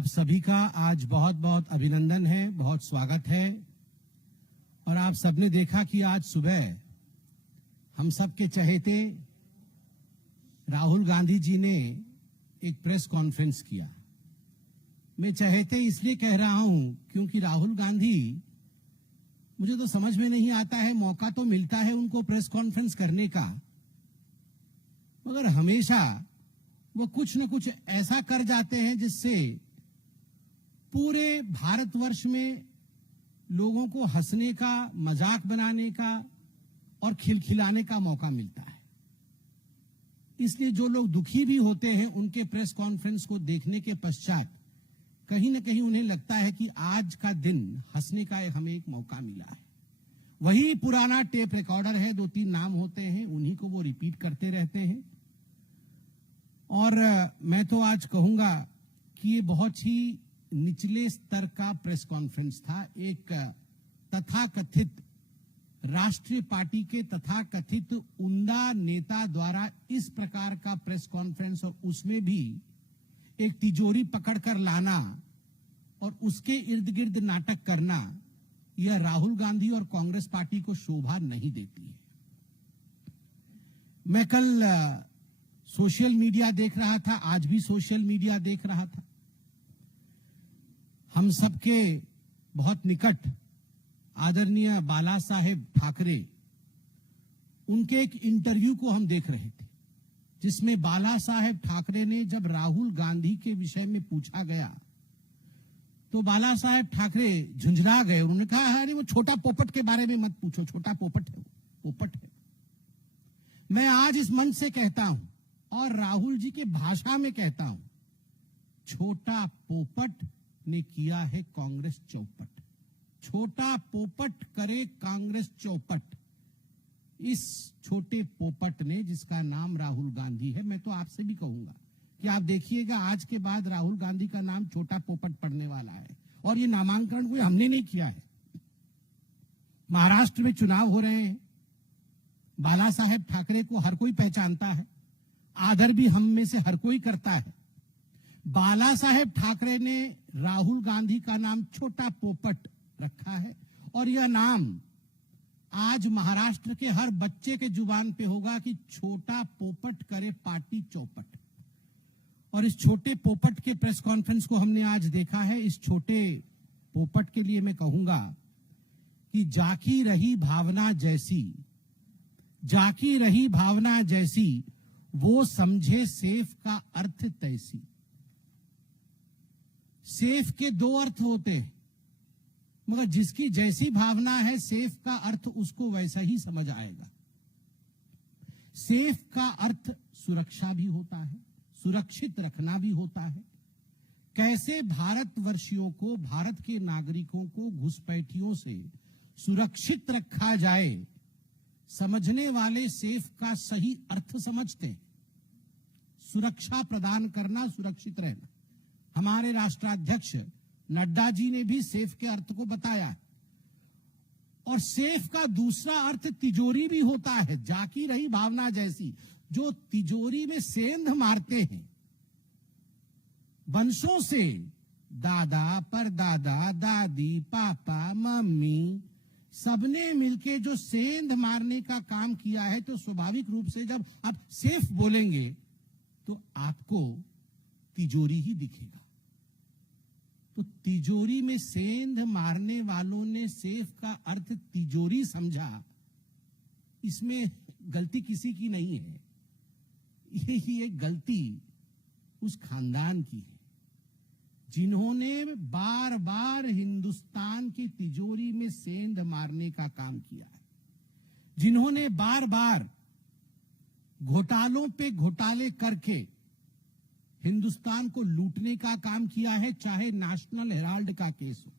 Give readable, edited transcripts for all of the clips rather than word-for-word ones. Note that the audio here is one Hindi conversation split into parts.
आप सभी का आज बहुत बहुत अभिनंदन है, बहुत स्वागत है। और आप सबने देखा कि आज सुबह हम सबके चहेते राहुल गांधी जी ने एक प्रेस कॉन्फ्रेंस किया। मैं चहेते इसलिए कह रहा हूं क्योंकि राहुल गांधी, मुझे तो समझ में नहीं आता है, मौका तो मिलता है उनको प्रेस कॉन्फ्रेंस करने का, मगर हमेशा वो कुछ न कुछ ऐसा कर जाते हैं जिससे पूरे भारतवर्ष में लोगों को हंसने का, मजाक बनाने का और खिलखिलाने का मौका मिलता है। इसलिए जो लोग दुखी भी होते हैं उनके प्रेस कॉन्फ्रेंस को देखने के पश्चात कहीं न कहीं उन्हें लगता है कि आज का दिन हंसने का हमें एक मौका मिला है। वही पुराना टेप रिकॉर्डर है, 2-3 नाम होते हैं, उन्हीं को वो रिपीट करते रहते हैं। और मैं तो आज कहूंगा कि ये बहुत ही निचले स्तर का प्रेस कॉन्फ्रेंस था। एक तथाकथित राष्ट्रीय पार्टी के तथाकथित उम्दा नेता द्वारा इस प्रकार का प्रेस कॉन्फ्रेंस, और उसमें भी एक तिजोरी पकड़कर लाना और उसके इर्द गिर्द नाटक करना, यह राहुल गांधी और कांग्रेस पार्टी को शोभा नहीं देती है। मैं कल सोशल मीडिया देख रहा था, आज भी सोशल मीडिया देख रहा था। हम सबके बहुत निकट आदरणीय बाला साहेब ठाकरे, उनके एक इंटरव्यू को हम देख रहे थे, जिसमें बाला साहेब ठाकरे ने जब राहुल गांधी के विषय में पूछा गया तो बाला साहेब ठाकरे झुंझला गए। उन्होंने कहा, अरे वो छोटा पोपट के बारे में मत पूछो, छोटा पोपट है, पोपट है। मैं आज इस मंच से कहता हूं और राहुल जी की भाषा में कहता हूं, छोटा पोपट ने किया है कांग्रेस चौपट। छोटा पोपट करे कांग्रेस चौपट। इस छोटे पोपट ने, जिसका नाम राहुल गांधी है, मैं तो आपसे भी कहूंगा कि आप देखिएगा आज के बाद राहुल गांधी का नाम छोटा पोपट पड़ने वाला है। और ये नामांकन कोई हमने नहीं किया है। महाराष्ट्र में चुनाव हो रहे हैं, बाला साहेब ठाकरे को हर कोई पहचानता है, आदर भी हम में से हर कोई करता है। बाला साहेब ठाकरे ने राहुल गांधी का नाम छोटा पोपट रखा है, और यह नाम आज महाराष्ट्र के हर बच्चे के जुबान पे होगा कि छोटा पोपट करे पार्टी चौपट। और इस छोटे पोपट के प्रेस कॉन्फ्रेंस को हमने आज देखा है। इस छोटे पोपट के लिए मैं कहूंगा कि जाकी रही भावना जैसी, जाकी रही भावना जैसी, वो समझे सेफ का अर्थ तैसी। सेफ के 2 अर्थ होते हैं, मगर जिसकी जैसी भावना है सेफ का अर्थ उसको वैसा ही समझ आएगा। सेफ का अर्थ सुरक्षा भी होता है, सुरक्षित रखना भी होता है। कैसे भारतवर्षियों को, भारत के नागरिकों को घुसपैठियों से सुरक्षित रखा जाए, समझने वाले सेफ का सही अर्थ समझते हैं। सुरक्षा प्रदान करना, सुरक्षित रहना। हमारे राष्ट्राध्यक्ष नड्डा जी ने भी सेफ के अर्थ को बताया। और सेफ का दूसरा अर्थ तिजोरी भी होता है, जाकी रही भावना जैसी। जो तिजोरी में सेंध मारते हैं वंशों से, दादा परदादा, दादी, पापा, मम्मी, सबने मिलके जो सेंध मारने का काम किया है, तो स्वाभाविक रूप से जब आप सेफ बोलेंगे तो आपको तिजोरी ही दिखेगा। तो तिजोरी में सेंध मारने वालों ने सेफ का अर्थ तिजोरी समझा, इसमें गलती किसी की नहीं है। ये गलती उस खानदान की है जिन्होंने बार बार हिंदुस्तान की तिजोरी में सेंध मारने का काम किया है, जिन्होंने बार बार घोटालों पे घोटाले करके हिंदुस्तान को लूटने का काम किया है। चाहे नेशनल हेराल्ड का केस हो,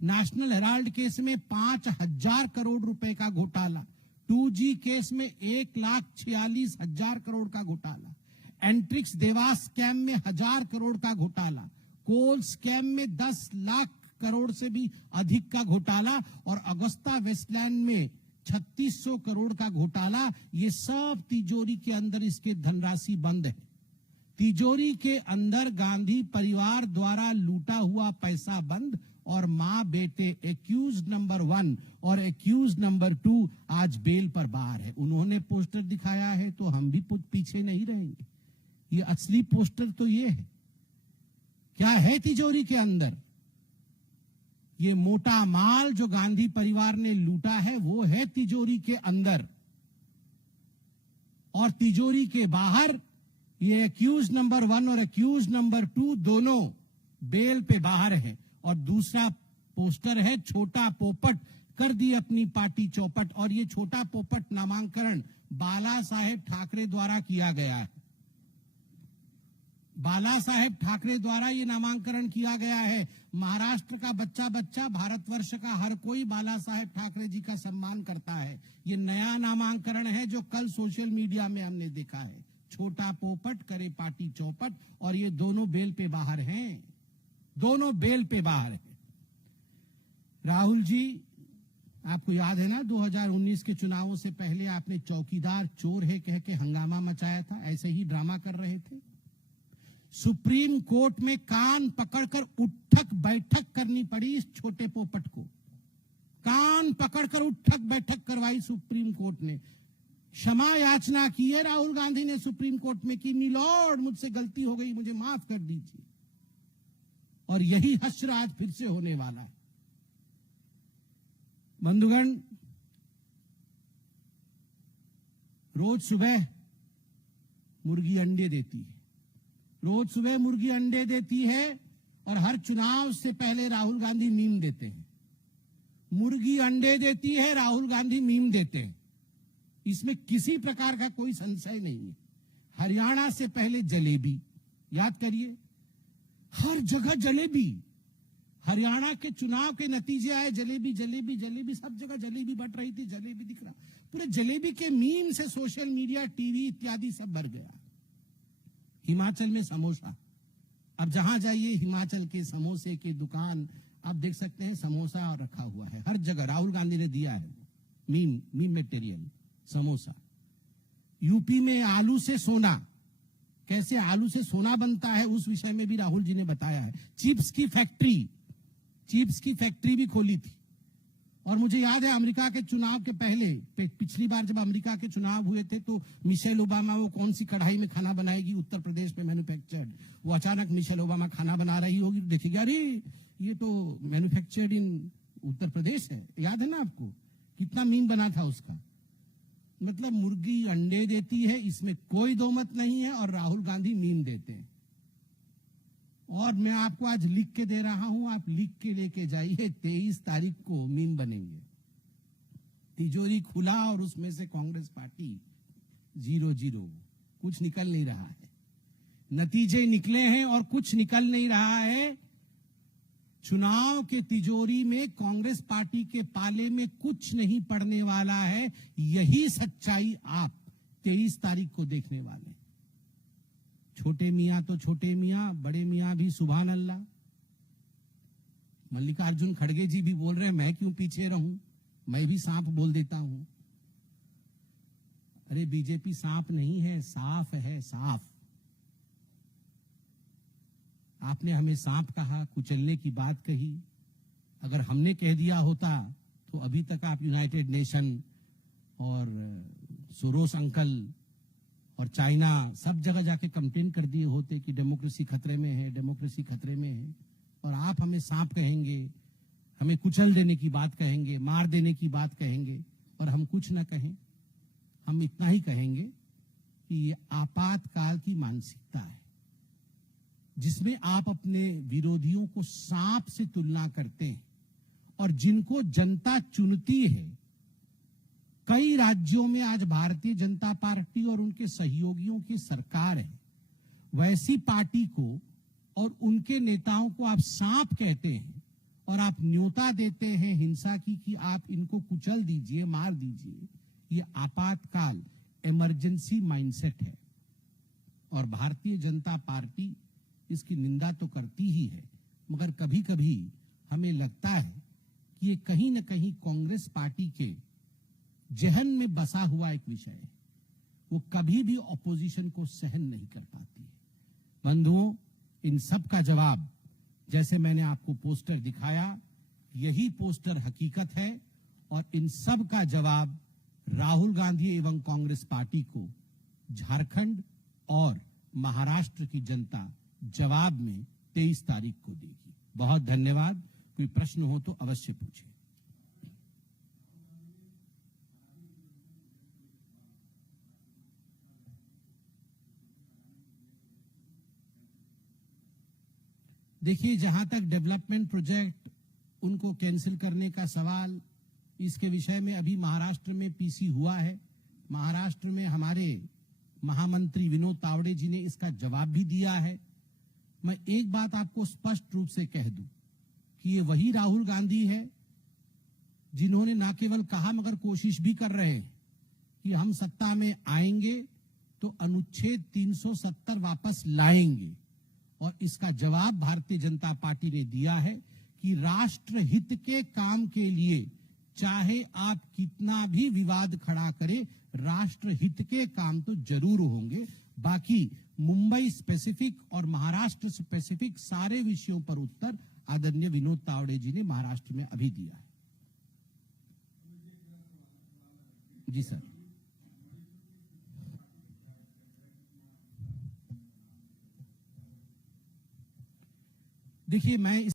नेशनल हेराल्ड केस में 5,000 करोड़ रुपए का घोटाला, 2G केस में 1,46,000 करोड़ का घोटाला, एंट्रिक्स देवास स्कैम में 1,000 करोड़ का घोटाला, कोल स्कैम में 10 लाख करोड़ से भी अधिक का घोटाला, और अगुस्ता वेस्टलैंड में 3600 करोड़ का घोटाला। ये सब तिजोरी के अंदर इसके धनराशि बंद है। तिजोरी के अंदर गांधी परिवार द्वारा लूटा हुआ पैसा बंद और मां बेटे एक्यूज नंबर 1 और एक्यूज नंबर 2 आज बेल पर बाहर है। उन्होंने पोस्टर दिखाया है तो हम भी पीछे नहीं रहेंगे। ये असली पोस्टर तो ये है। क्या है तिजोरी के अंदर? ये मोटा माल जो गांधी परिवार ने लूटा है वो है तिजोरी के अंदर, और तिजोरी के बाहर ये एक्यूज नंबर 1 और एक्यूज नंबर 2 दोनों बेल पे बाहर है। और दूसरा पोस्टर है छोटा पोपट कर दी अपनी पार्टी चौपट, और ये छोटा पोपट नामांकन बाला साहेब ठाकरे द्वारा किया गया है। बाला साहेब ठाकरे द्वारा ये नामांकन किया गया है। महाराष्ट्र का बच्चा बच्चा, भारतवर्ष का हर कोई बाला साहेब ठाकरे जी का सम्मान करता है। ये नया नामांकन है जो कल सोशल मीडिया में हमने देखा है। छोटा पोपट करे पार्टी चौपट, और ये दोनों बेल पे बाहर हैं, दोनों बेल पे बाहर हैं। राहुल जी, आपको याद है ना 2019 के चुनावों से पहले आपने चौकीदार चोर है कह के हंगामा मचाया था, ऐसे ही ड्रामा कर रहे थे। सुप्रीम कोर्ट में कान पकड़कर उठक बैठक करनी पड़ी इस छोटे पोपट को। कान पकड़कर उठक बैठक करवाई सुप्रीम कोर्ट ने। क्षमा याचना की है राहुल गांधी ने सुप्रीम कोर्ट में कि मिलॉर्ड मुझसे गलती हो गई, मुझे माफ कर दीजिए। और यही हश्र आज फिर से होने वाला है। बंधुगण, रोज सुबह मुर्गी अंडे देती है, रोज सुबह मुर्गी अंडे देती है, और हर चुनाव से पहले राहुल गांधी मीम देते हैं। मुर्गी अंडे देती है, राहुल गांधी मीम देते हैं। इसमें किसी प्रकार का कोई संशय नहीं है। हरियाणा से पहले जलेबी, याद करिए, हर जगह जलेबी। हरियाणा के चुनाव के नतीजे आए, जलेबी जलेबी जलेबी, सब जगह जलेबी बट रही थी, जलेबी दिख रहा। पूरे जलेबी के मीम से सोशल मीडिया, टीवी इत्यादि सब भर गया। हिमाचल में समोसा, अब जहां जाइए हिमाचल के समोसे की दुकान आप देख सकते हैं, समोसा रखा हुआ है हर जगह। राहुल गांधी ने दिया है मीम मटेरियल, समोसा। यूपी में आलू से सोना, कैसे आलू से सोना बनता है उस विषय में भी राहुल जी ने बताया है। चिप्स की फैक्ट्री भी खोली थी। और मुझे याद है अमेरिका के चुनाव के पहले, पिछली बार जब अमेरिका के चुनाव हुए थे तो मिशेल ओबामा वो कौन सी कढ़ाई में खाना बनाएगी उत्तर प्रदेश में मैन्युफैक्चर्ड, वो अचानक मिशेल ओबामा खाना बना रही होगी, देखिएगा अरे ये तो मैन्युफैक्चर्ड इन उत्तर प्रदेश है। याद है ना आपको, कितना मीम बना था उसका। मतलब मुर्गी अंडे देती है, इसमें कोई दो मत नहीं है, और राहुल गांधी मीम देते हैं। और मैं आपको आज लिख के दे रहा हूं, आप लिख के लेके जाइए, 23 तारीख को मीम बनेंगे। तिजोरी खुला और उसमें से कांग्रेस पार्टी 0-0, कुछ निकल नहीं रहा है। नतीजे निकले हैं और कुछ निकल नहीं रहा है। चुनाव के तिजोरी में कांग्रेस पार्टी के पाले में कुछ नहीं पड़ने वाला है। यही सच्चाई आप 23 तारीख को देखने वाले हैं। छोटे मियां तो छोटे मियां, बड़े मियां भी सुभान अल्लाह। मल्लिकार्जुन खड़गे जी भी बोल रहे हैं मैं क्यों पीछे रहूं, मैं भी सांप बोल देता हूं। अरे बीजेपी सांप नहीं है, साफ है, साफ। आपने हमें सांप कहा, कुचलने की बात कही। अगर हमने कह दिया होता तो अभी तक आप यूनाइटेड नेशन और सोरोस अंकल और चाइना सब जगह जाके कंप्लेन कर दिए होते कि डेमोक्रेसी खतरे में है, डेमोक्रेसी खतरे में है। और आप हमें सांप कहेंगे, हमें कुचल देने की बात कहेंगे, मार देने की बात कहेंगे, और हम कुछ ना कहें। हम इतना ही कहेंगे कि ये आपातकाल की मानसिकता है, जिसमें आप अपने विरोधियों को सांप से तुलना करते हैं, और जिनको जनता चुनती है। कई राज्यों में आज भारतीय जनता पार्टी और उनके सहयोगियों की सरकार है। वैसी पार्टी को और उनके नेताओं को आप सांप कहते हैं, और आप न्योता देते हैं हिंसा की कि आप इनको कुचल दीजिए, मार दीजिए। ये आपातकाल, इमरजेंसी माइंडसेट है, और भारतीय जनता पार्टी इसकी निंदा तो करती ही है। मगर कभी कभी हमें लगता है कि ये कहीं न कहीं कांग्रेस पार्टी के जहन में बसा हुआ एक विषय है। वो कभी भी ऑपोजिशन को सहन नहीं कर पाती है। बंधुओं, इन सब का जवाब, जैसे मैंने आपको पोस्टर दिखाया, यही पोस्टर हकीकत है और इन सब का जवाब राहुल गांधी एवं कांग्रेस पार्टी को झारखंड और महाराष्ट्र की जनता जवाब में 23 तारीख को देगी। बहुत धन्यवाद। कोई प्रश्न हो तो अवश्य पूछें। देखिए, जहां तक डेवलपमेंट प्रोजेक्ट उनको कैंसिल करने का सवाल, इसके विषय में अभी महाराष्ट्र में पीसी हुआ है। महाराष्ट्र में हमारे महामंत्री विनोद तावड़े जी ने इसका जवाब भी दिया है। मैं एक बात आपको स्पष्ट रूप से कह दूं कि ये वही राहुल गांधी है जिन्होंने न केवल कहा मगर कोशिश भी कर रहे हैं कि हम सत्ता में आएंगे तो अनुच्छेद 370 वापस लाएंगे। और इसका जवाब भारतीय जनता पार्टी ने दिया है कि राष्ट्र हित के काम के लिए चाहे आप कितना भी विवाद खड़ा करें, राष्ट्र हित के काम तो जरूर होंगे। बाकी मुंबई स्पेसिफिक और महाराष्ट्र स्पेसिफिक सारे विषयों पर उत्तर आदरणीय विनोद तावड़े जी ने महाराष्ट्र में अभी दिया है। जी सर। देखिए, मैं